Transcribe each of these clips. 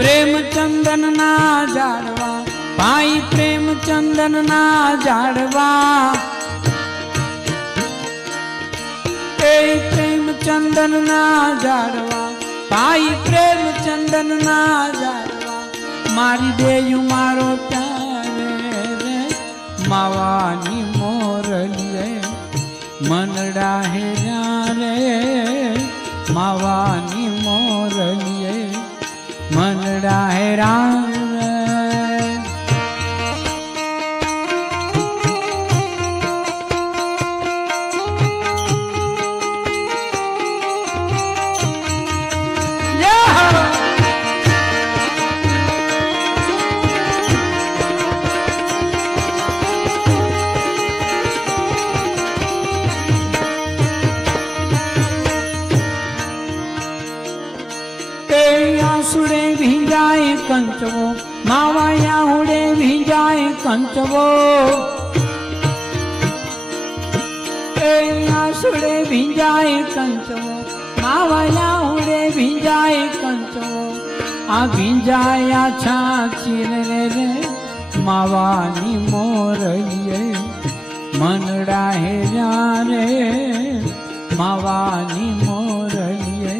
પ્રેમ ચંદન ના ઝાડવા ભાઈ પ્રેમ ચંદન ના ઝાડવા એ પ્રેમ ચંદન ના ઝાડવા ભાઈ પ્રેમ ચંદન ના ઝાડવા મારી દેયું મારો પ્યારે રે માવાની મોરલીએ મનડા હેર્યા રે માવાની મોરલીએ મનડા હેરા સુડે ભીંજાય કંચવો માવાયા હુડે ભીંજાય કંચવો સુડે ભીંજાય કંચવો માવાયા હુડે ભીંજાય કંચવો આ ભીંજાયા છાચી રે રે માવાની મોરલીએ મનડા હેર્યા રે માવાની મોરલીએ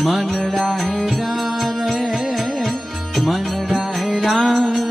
મનડા હેરા મનડા હેરા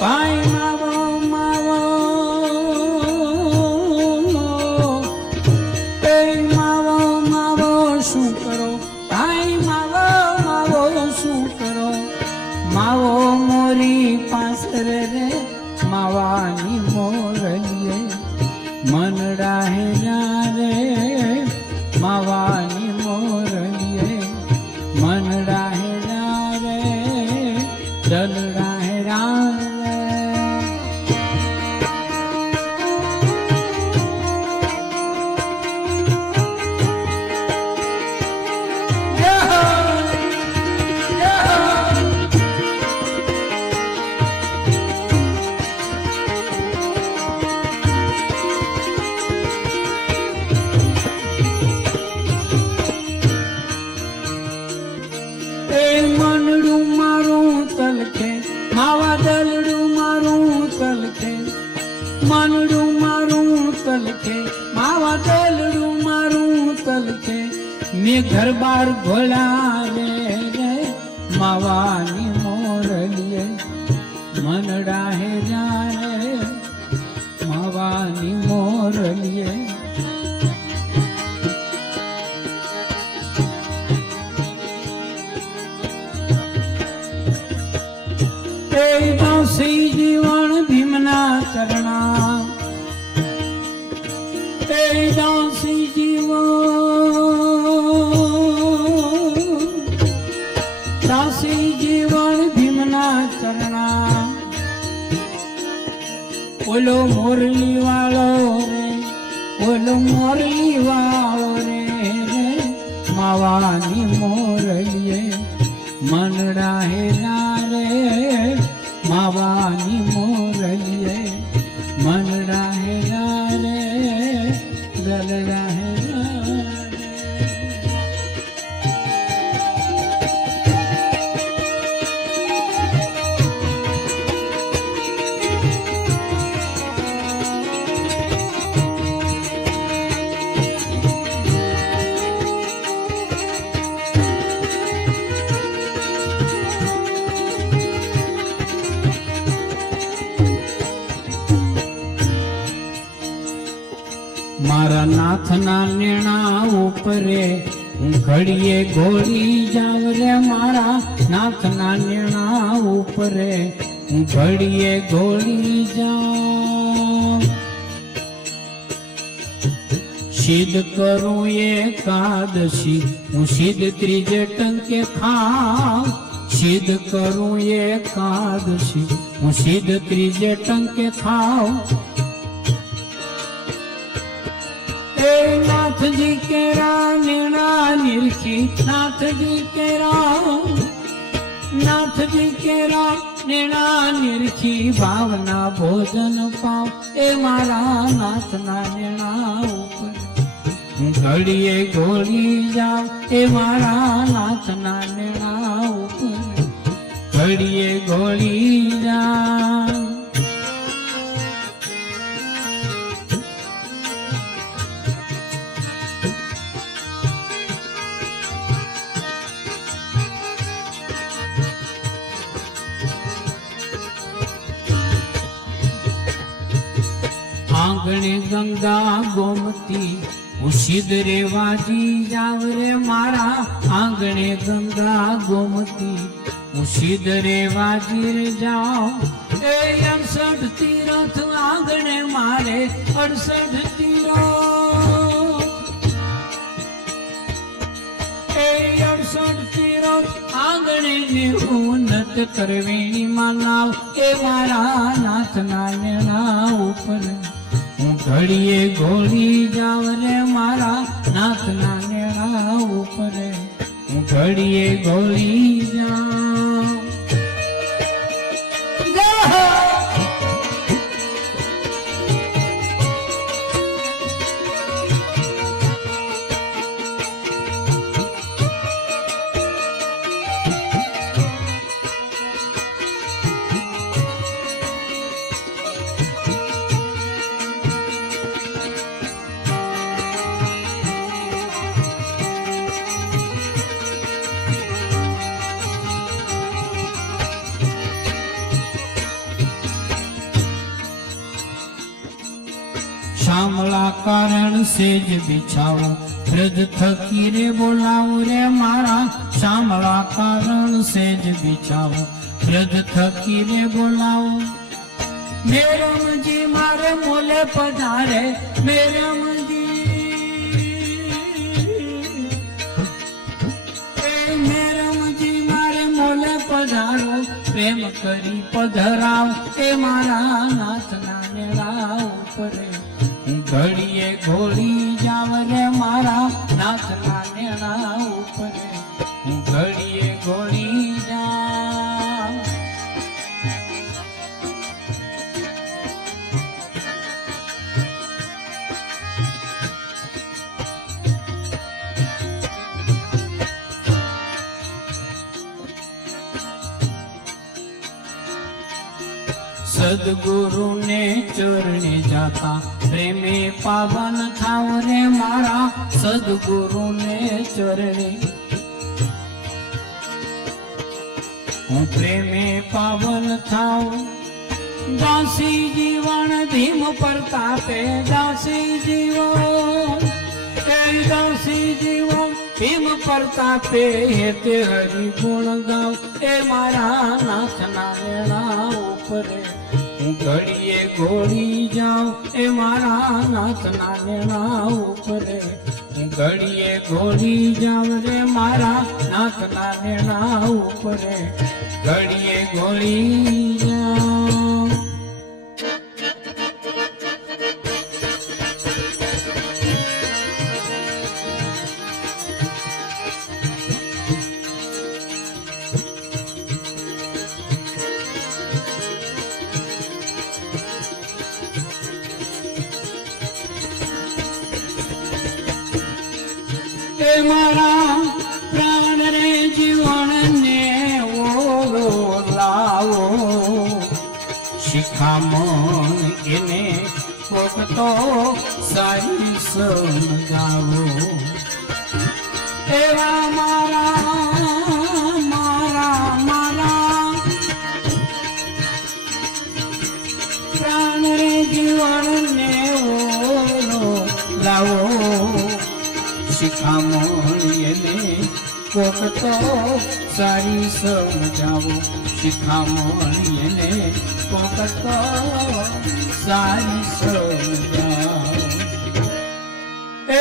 ભાઈ માવો માવો માવો માવો શું કરો ભાઈ માવો માવો શું કરો માવો મોરી પાસરે રે માવાની મોરલીએ મનડા હેર્યા રે માવાની મોરલીએ મનડા હેર્યા રે દલડા હેરા મનડું મારું તલખે માવા દલડું મારું તલખે મનડું મારું તલખે માવા દલડું મારું તલખે મેં ઘર બાર ઘોડા રે માવાની મોરલીએ મનડા હેર્યા રે માવાની મોરલીએ શ્રી જીવન ભીમના ચરણા શ્રી જીવન ભીમના ચરણા ઓલો મોરલી વાળો રે ઓલો મોરલી વાળો રે માવાની મોરલીએ મનડા હેરા રે માવાની મોરલીએ મનડા હેરા રે દલડા હેરા મારા નાથના નેણા ઉપરે હું ઘડીએ ગોળી જાવ રે મારા નાથના નેણા ઉપરે હું ઘડીએ ગોળી જાવ સિદ્ધ કરું એકાદશી હું સિદ્ધ ત્રીજે ટંકે ખાવ સિદ્ધ કરું એકાદશી હું સિદ્ધ ત્રીજે ટંકે ખાવ એ નાથજી કેરા નેણા નિરખી નાથજી કેરા નેણા નિરખી ભાવના ભોજન પાવ એ મારા નાથના નેણા ઉપર ઘડીએ ઘોડી જાવ એ મારા નાથના નેણા ઉપર ઘડીએ ઘોડી જાવ આંગણે ગંગા ગોમતી હું સિદ્ધ રેવાજી જાવ રે મારા આંગણે ગંગા ગોમતી હું સિદ્ધ રેવાજી રે જાઉં એ 68 તીરથ આંગણે મારે 68 તીરથ એ 68 તીરથ આંગણે ને ઉન્નત કરવેણી માનાવ એ મારા નાથના નેણા ઉપર હું ઘડીએ ઘોડી જાવ રે મારા નાથના નેણા ઉપર હું ઘડીએ ઘોડી જાઉં શામળા કારણ સેજ બિછાવો વ્રજ થકી રે બોલાવો રે મારા શામળા કારણ સેજ બિછાવો વ્રજ થકી રે બોલાવો મેરમજી મારે મોલે પધારે મેરમજી મારે મોલે પધારો પ્રેમ કરી પધરાવ એ મારા નાથના નેણા ઉપર હું ઘડીએ ઘોડી જાવ રે મારા નાથના નેણા ઉપર હું ઘડીએ ઘોડી જાવ સદગુરુ ને ચરણે જાતા પ્રેમે પાવન થાવ રે મારા સદગુરુ ને ચરણે હું પ્રેમે પાવન થાવ દાસી જીવન ધીમ પ્રતાપે દાસી જીવન ભીમ પ્રતાપે તે હરિ ગુણ ગાવ એ મારા નાથના નેણા ઉપર હું ઘડીએ ઘોડી જાઉં એ મારા નાથના નેણા ઉપર હું ઘડીએ ઘોડી જાઉં રે મારા નાથના નેણા ઉપર ઘડીએ ઘોડી જાઉં મારા પ્રાણ રે જીવન ને ઓરો લાવો શિખામણ એને કોક તો સારી સમજાવો એવા મારા પ્રાણ રે જીવન ને ઓરો લાવો શિખામણ એને કોક તો સારી સમજાવો શિખામણ એને કોક તો સારી સમજાવો એ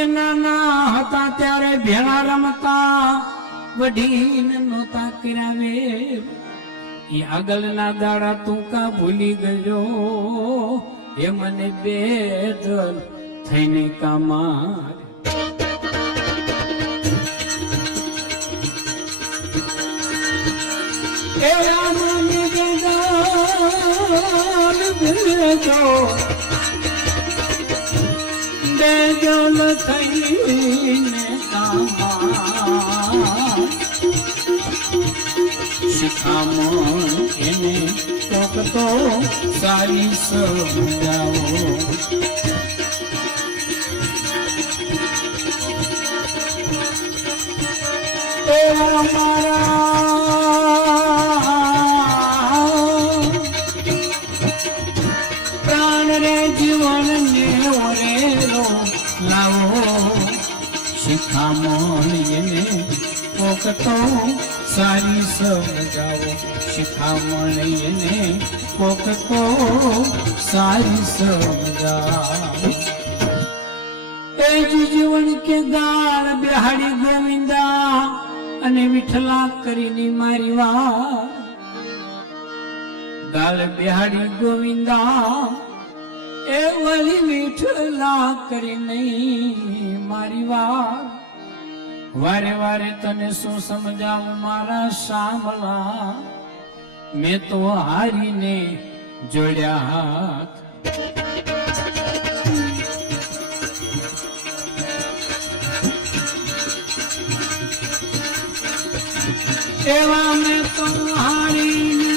જે નાના હતા ત્યારે ભેળા રમતા વડીને નહોતા કરાવે એ આગળના દાડા તું કા ભૂલી ગયો એ મને બેદલ થઈને કામાર એવા મને બેદલ થઈને કામાર શિખામણ એને કોક તો સારી સમજાવો એવા મારા પ્રાણ રે જીવન ને ઓરેલો લાવો શિખામણ એને કોક તો સારી સમજાવો શિખામણ એને કોક તો સારી સમજાવો એ જીવન કે ગાળ બિહાડી ગોવિંદા અને વિઠલા કરીને મારી વા ગાળ બિહાડી ગોવિંદા એ વળી વિઠલા કરીને મારી વા વારે વારે તને શું સમજાવું મારા શામળા મેં તો હારીને જોડ્યા હાથ એવા મેં તો હારીને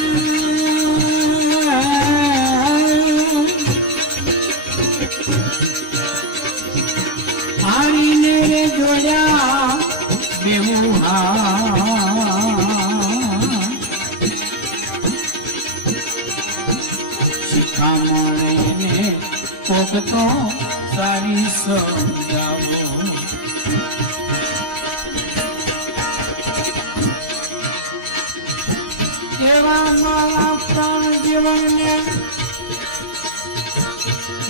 રે જોડ્યા શિખામણે કોક તો સારી સમજાવો એવા મારા પ્રાણ જીવનને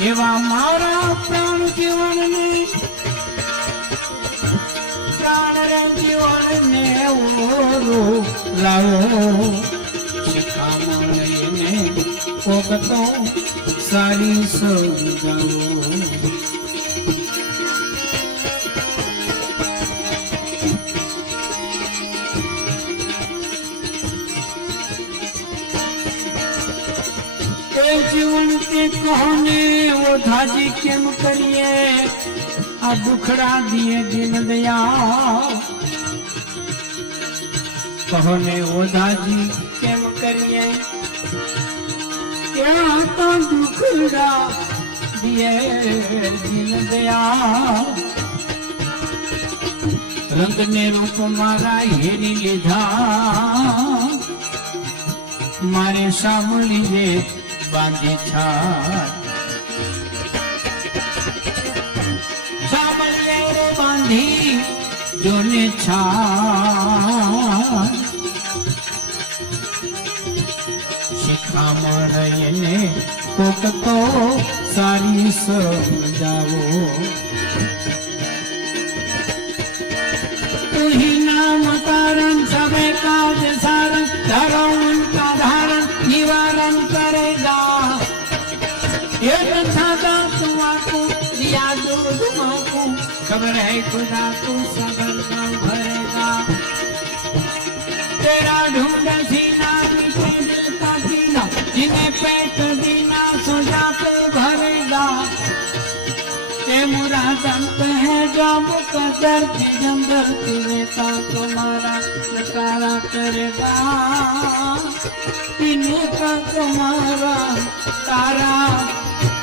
એવા મારા પ્રાણ જીવનને પ્રાણ રે જીવનને ઓરો લાવો શિખામણ એને કોક તો સારી સમજાવો जीवन के कहने वो धाजी केम करिए आ दुखड़ा दिए दिन दया कहने वो धाजी केम करिए क्या तो दुखड़ा दिए दिन दया रंग ने रूप मारा हेरी लीधा मारे सामली रे बांधी छाड़ सामलिए रे बांधी जोने छाड़ शिखामण એને કોક તો સારી સમજાવો तू ही नाम कारण सबे काज सारण धरो उनका धारण निवारण करेगा ये कथा तुमको दिया दूध माको खबर है खुदा तू सबर का भरेगा तेरा ढूंढ सीना नीचे दिल का कीना जिन्हें पेट दीना सोजा पे भरेगा ये मुरादंत है जब कदर की जंदर की नेता तुम्हारा नकारा करेगा पीने का तुम्हारा तारा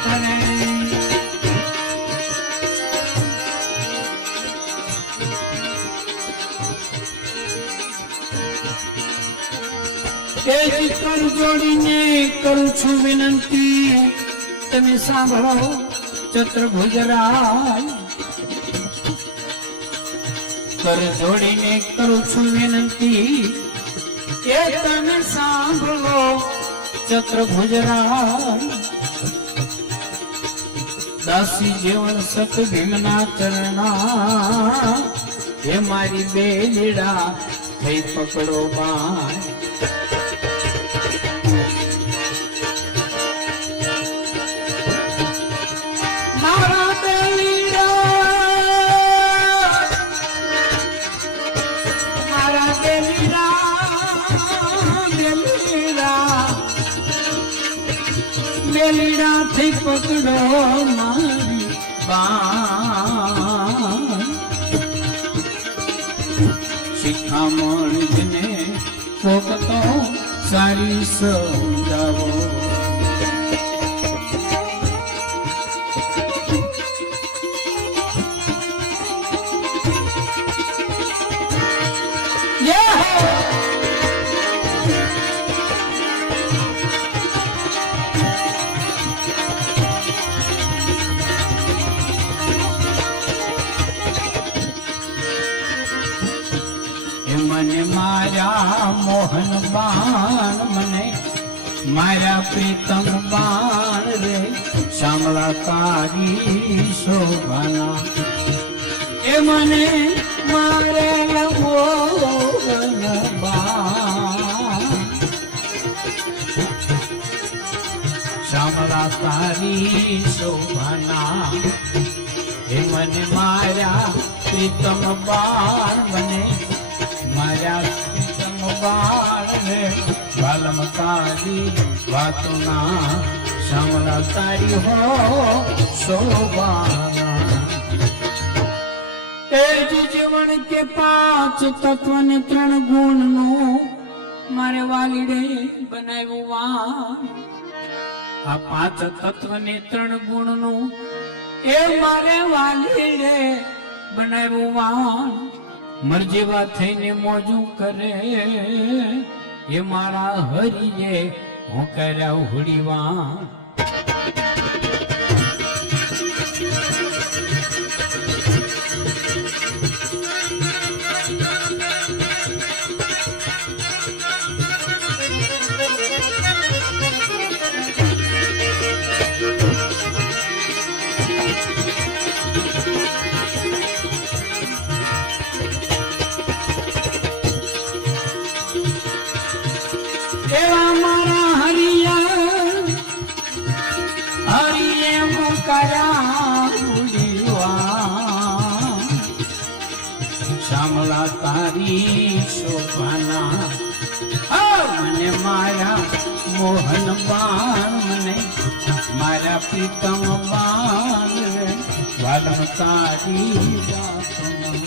करे कर जोड़ीने करू छू विनंती तमे सांभळो चतुर्भुजराय कर जोड़ीने करू छू विनंती ये तमे सांभळो चतुर्भुजराय દાસી જીવન સત ભીમના ચરણા હે મારી બેલીડા થઈ પકડો બાણ મારા બેલીડા મારા બેલીડા બેલીડા થઈ પકડો મારી બાણ શિખામણ ને પોકતો સારી સમજાવો મને મારા મોહન બાણ મને મારા પ્રીતમ બાણ રે શામળા તારી શોભાના એ મને મારે મોહન બાણ શામળા તારી શોભાના એ મને મારા પ્રીતમ બાણ મને મારા પ્રીતમ બાળ રે વાલમ તારી વાતોના શામળા તારી હો શોભાના એ જ જીવન કે પાંચ તત્વ ને 3 ગુણ નું મારે વાલીડે બનાવ્યું વાન આ 5 તત્વ ને 3 ગુણ નું એ મારે વાલીડે બનાવ્યું વાન મરજીવા થઈને મોજું કરે એ મારા હરિએ હું કર્યા હુડીવા એવા મારા હરિએ મુકરા શામળા તારી શોભાના મને મારા મોહન બાણ મને મારા પ્રીતમ બાણ વાલમ તારી વાતોના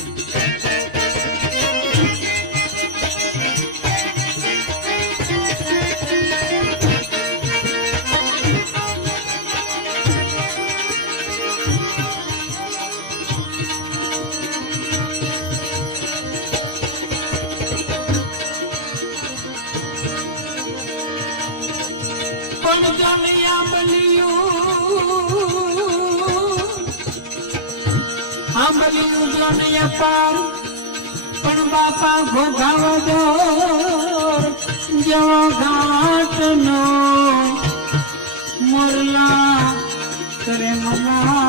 આંબલિયું જોને પાર પણ બાપા ઘોઘાવો દોર જેવો ઘાટ નો મોરલા કરે મલા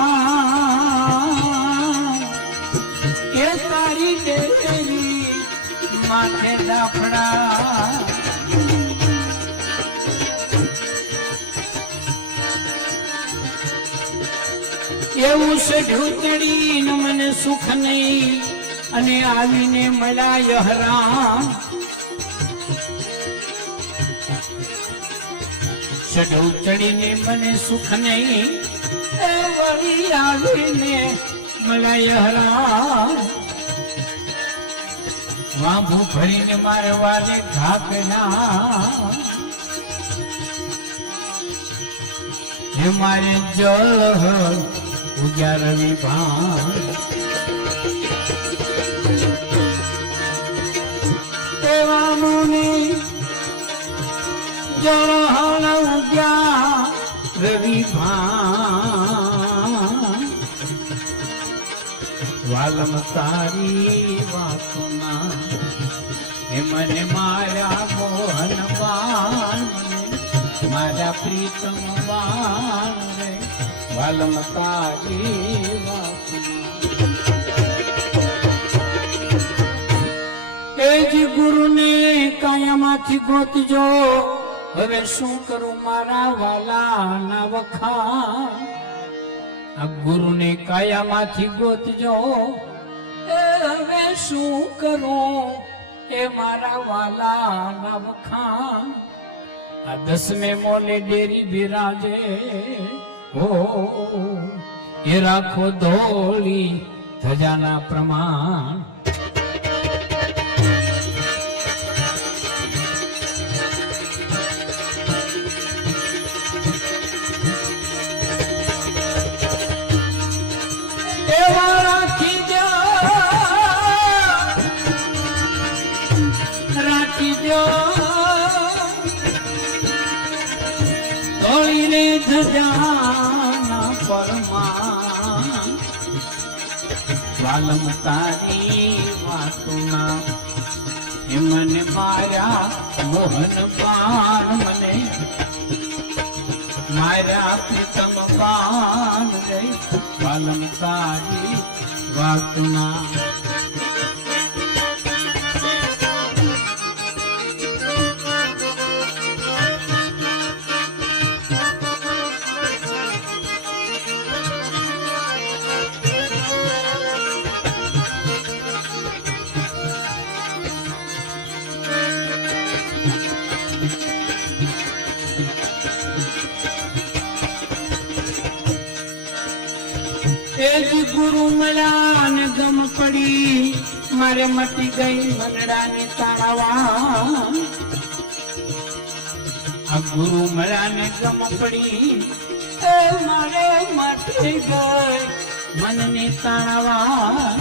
એ તારી ડેરી માથે દાફડા એવું સઢુતડી મને સુખ નહીં અને આવીને મળાય હરામ સઢુતડીને મને સુખ નહીં એ વળી આવીને મળાય હરામ વાંભુ ભરીને મારે વાલે ઘાકના હે મારે જળ ઉગ્યા રવિ ભાન એવા મુનિ જળ ઉગ્યા રવિ ભાન વાલમ તારી વાતોના હે મને મારા મોહન બાણ મારા પ્રીતમ બાણ રે વાલમ તારી એ જ ગુરુને કાયામાંથી ગોતજો હવે શું કરું મારા વાલા ના વખાણ આ ગુરુને કાયામાંથી ગોતજો હવે શું કરું એ મારા વાલા ના વખાણ આ 10મે મોલે ડેરી બિરાજે હો એ રાખો ધોળી ધજાના પ્રમાણ વાલમ તારી વાતુના એ મને માર્યા મોહન પાન મને માર્યા પ્રીતમ પાન રે વાલમ તારી વાતુના એજ ગુરુ મળ્યા ને ગમ પડી મારે મટી ગઈ મનડા ને તાળાવા આ ગુરુ મળ્યા ને ગમ પડી મારે મટી ગઈ મનની તાળાવા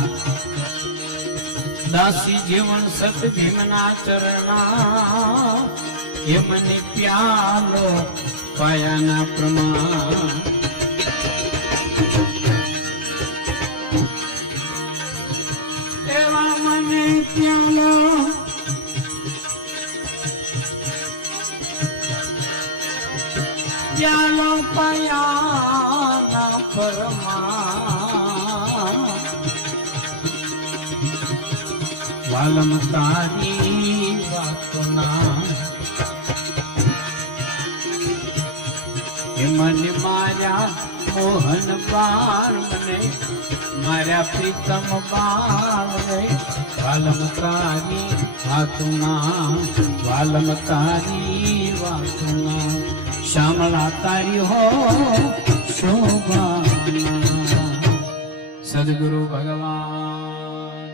દાસી જીવન સત ભીમના ચરણા એ મને પ્યાલો પાયાના પ્રમાણ પ્યાલો પાયાના પ્રમાણ વાલમ તારી વાતોના એ મને માર્યા મોહન બાળ મને માર્યા પ્રીતમ બાળ રે વાલમ તારી વાતોના વાલમ તારી વાતોના શ્યામળા તારી હો શોભા સદગુરુ ભગવાન